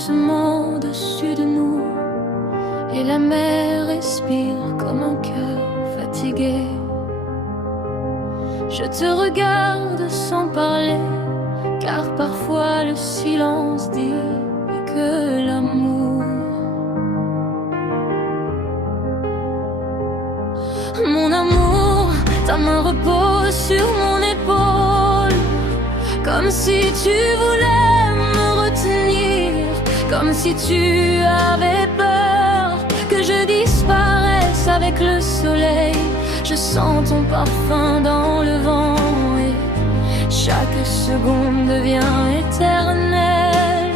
doucement au-dessus de nous, et la mer respire comme un cœur fatigué. Je te regarde sans parler, car parfois le silence dit que l'amour. Mon amour, ta main repose sur mon épaule, comme si tu voulais me retenir, comme si tu avais peur que je disparaisse avec le soleil. Je sens ton parfum dans le vent et chaque seconde devient éternelle.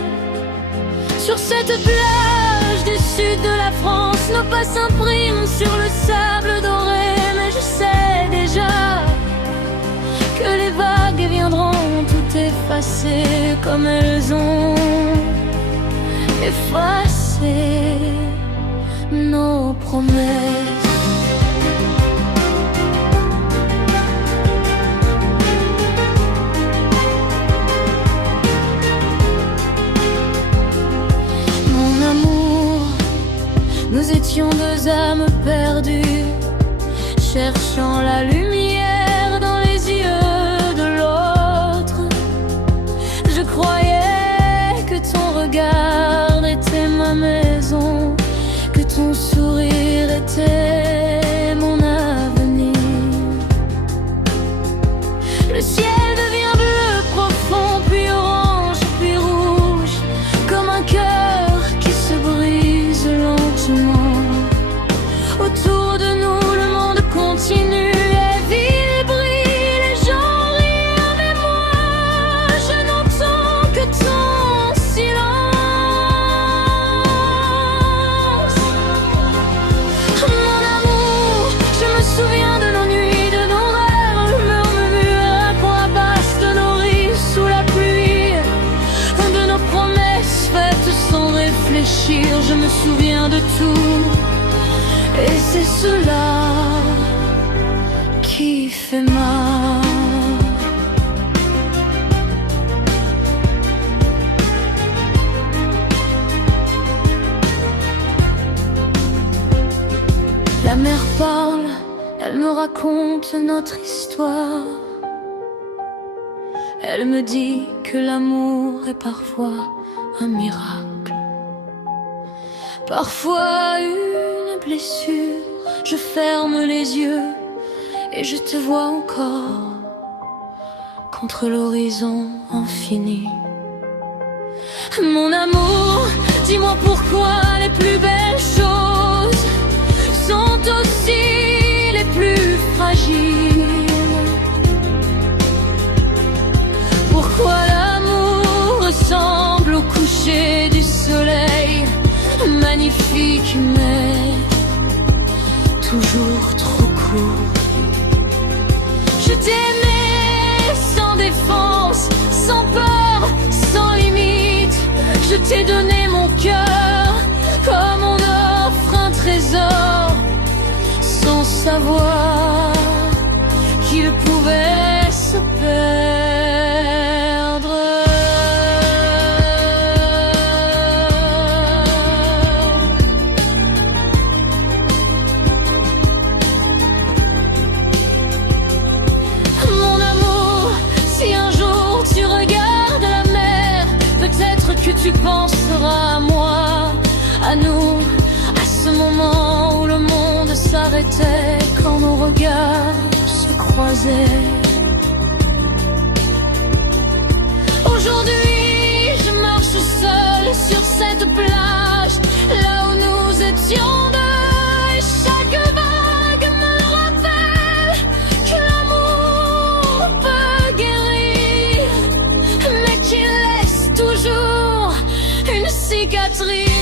Sur cette plage du sud de la France, nos pas s'impriment sur le sable doré. Mais je sais déjà que les vagues viendront tout effacer, comme elles ont effacé nos promesses. Nous étions deux âmes perdues, cherchant la lumière dans les yeux de l'autre. Je croyais que ton regard était ma maison, que ton sourire était mon avenir. Le ciel devient bleu profond, puis orange, puis rouge, comme un cœur qui se brise lentement. Autour de nous, le monde continue et vit et brille. Les gens rient, mais moi, je n'entends que ton silence. Mon amour, je me souviens de nos nuits, de nos rêves, le murmure à voix basse de nos rires sous la pluie, de nos promesses faites sans réfléchir. Je me souviens de tout. Et c'est cela qui fait mal. La mer parle, elle me raconte notre histoire. Elle me dit que l'amour est parfois un miracle, parfois une blessure. Je ferme les yeux et je te vois encore contre l'horizon infini. Mon amour, dis-moi pourquoi les plus belles choses sont aussi les plus fragiles. Pourquoi l'amour ressemble au coucher du soleil, magnifique mais toujours trop court. Je t'aimais sans défense, sans peur, sans limite. Je t'ai donné mon cœur comme on offre un trésor, sans savoir qu'il pouvait se perdre. Que tu penseras à moi, à nous, à ce moment où le monde s'arrêtait, quand nos regards se croisaient. Aujourd'hui, je marche seule sur cette plage, là où nous étions deux, et chaque vague me rappelle que l'amour peut guérir, mais qu'il laisse toujours une cicatrice.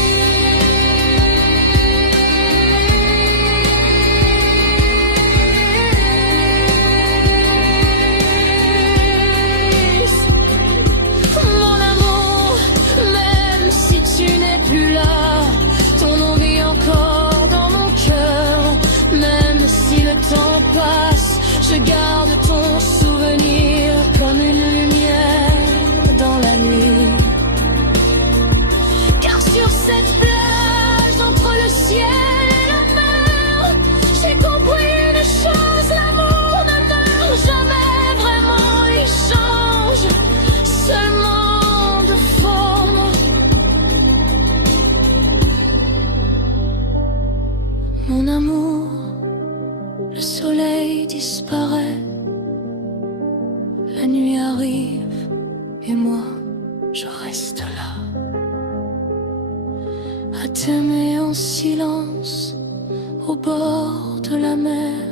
Mon amour, même si tu n'es plus là, ton nom vit encore dans mon cœur. Même si le temps passe, je garde ton souvenir comme une lumière dans la nuit. à t'aimer en silence au bord de la mer.